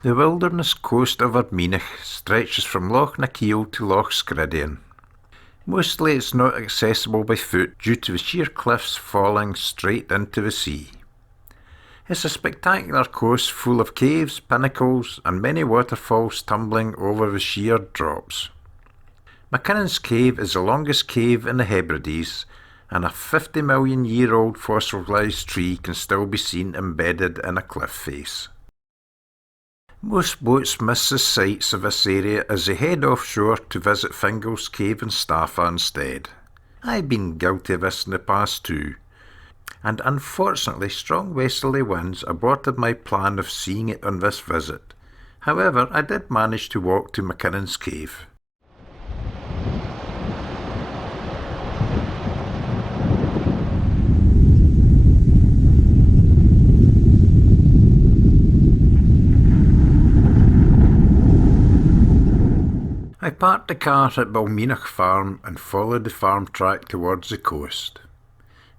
The Wilderness Coast of Ardmeanach stretches from Loch Nakiel to Loch Scridian. Mostly it's not accessible by foot due to the sheer cliffs falling straight into the sea. It's a spectacular coast full of caves, pinnacles and many waterfalls tumbling over the sheer drops. MacKinnon's cave is the longest cave in the Hebrides, and a 50-million-year-old fossilised tree can still be seen embedded in a cliff face. Most boats miss the sights of this area as they head offshore to visit Fingal's Cave in Staffa instead. I've been guilty of this in the past too, and unfortunately strong westerly winds aborted my plan of seeing it on this visit. However, I did manage to walk to MacKinnon's Cave. I parked the car at Ardmeanach farm and followed the farm track towards the coast.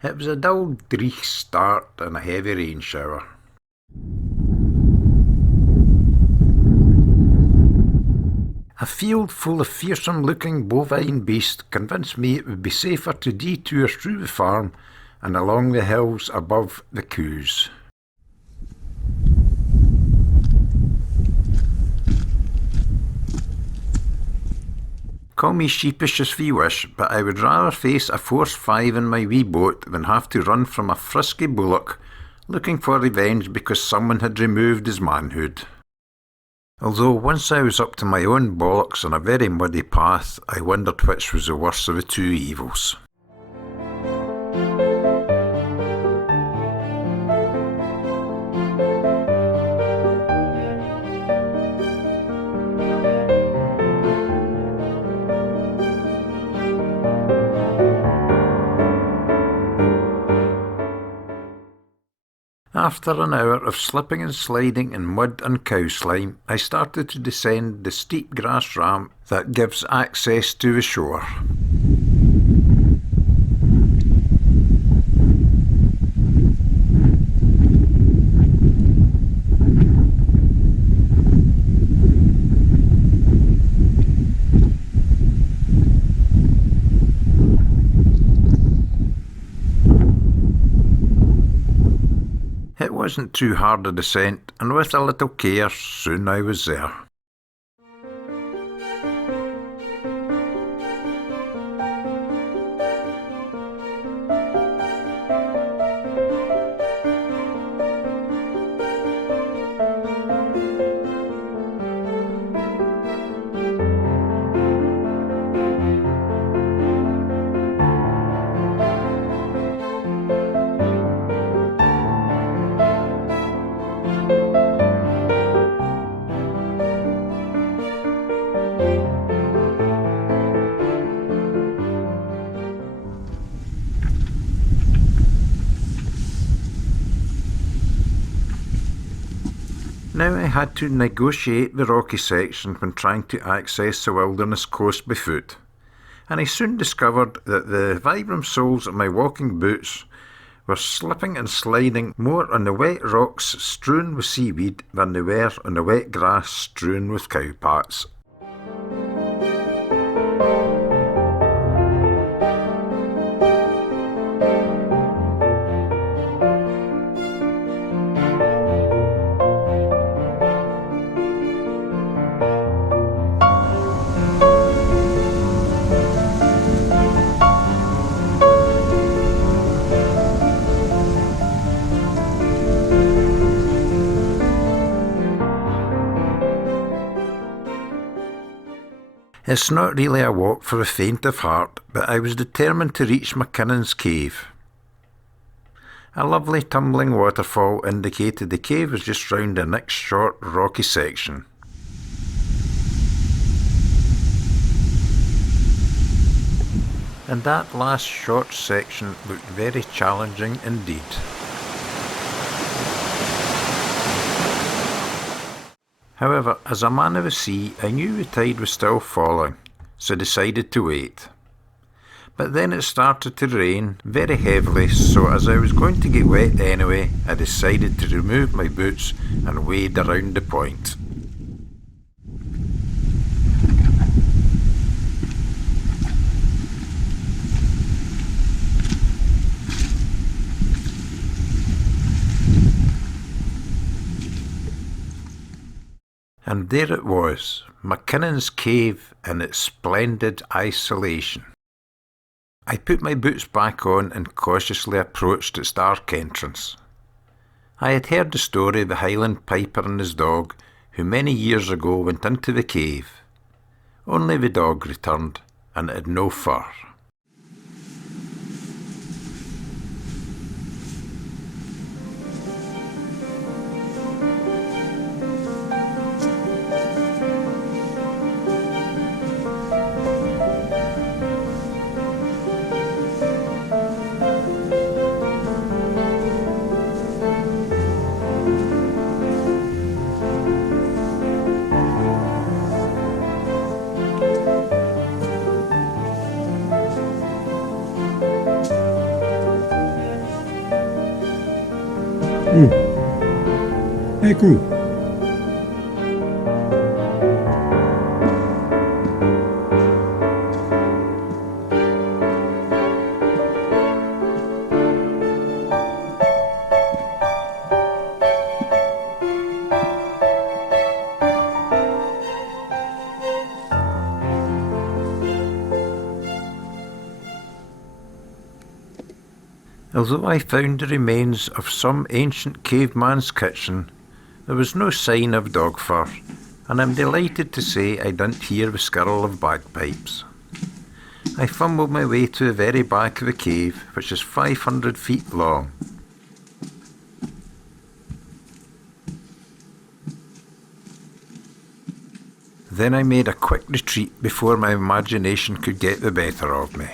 It was a dull, dreich start and a heavy rain shower. A field full of fearsome-looking bovine beasts convinced me it would be safer to detour through the farm and along the hills above the coos. Call me sheepish if you wish, but I would rather face a force 5 in my wee boat than have to run from a frisky bullock looking for revenge because someone had removed his manhood. Although once I was up to my own bollocks on a very muddy path, I wondered which was the worst of the two evils. After an hour of slipping and sliding in mud and cow slime, I started to descend the steep grass ramp that gives access to the shore. It wasn't too hard a descent, and with a little care, soon I was there. Now I had to negotiate the rocky section when trying to access the Wilderness Coast by foot, and I soon discovered that the Vibram soles of my walking boots were slipping and sliding more on the wet rocks strewn with seaweed than they were on the wet grass strewn with cowpats. It's not really a walk for the faint of heart, but I was determined to reach MacKinnon's Cave. A lovely tumbling waterfall indicated the cave was just round the next short rocky section. And that last short section looked very challenging indeed. However, as a man of the sea, I knew the tide was still falling, so decided to wait. But then it started to rain very heavily, so as I was going to get wet anyway, I decided to remove my boots and wade around the point. And there it was, MacKinnon's cave in its splendid isolation. I put my boots back on and cautiously approached its dark entrance. I had heard the story of the Highland piper and his dog, who many years ago went into the cave. Only the dog returned, and it had no fur. Hey, cool. Although I found the remains of some ancient caveman's kitchen, there was no sign of dog fur, and I'm delighted to say I didn't hear the skirl of bagpipes. I fumbled my way to the very back of the cave, which is 500 feet long. Then I made a quick retreat before my imagination could get the better of me.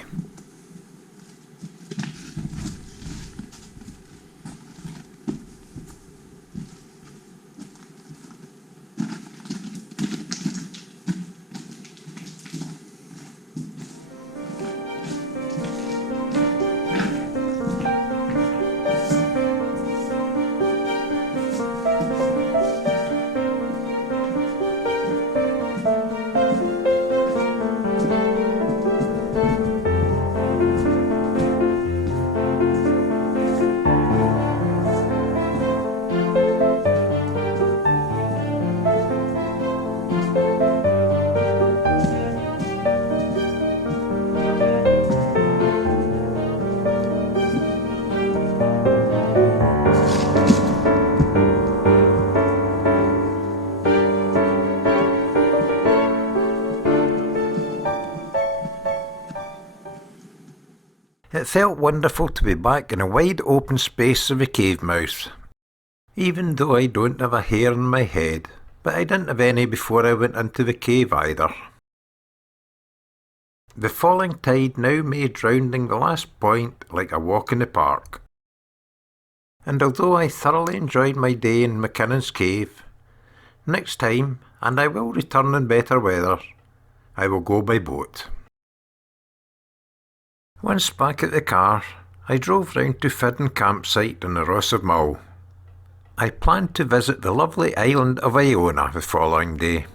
It felt wonderful to be back in a wide open space of the cave mouth, even though I don't have a hair on my head, but I didn't have any before I went into the cave either. The falling tide now made rounding the last point like a walk in the park, and although I thoroughly enjoyed my day in MacKinnon's cave, next time, and I will return in better weather, I will go by boat. Once back at the car, I drove round to Fidden campsite in the Ross of Mull. I planned to visit the lovely island of Iona the following day.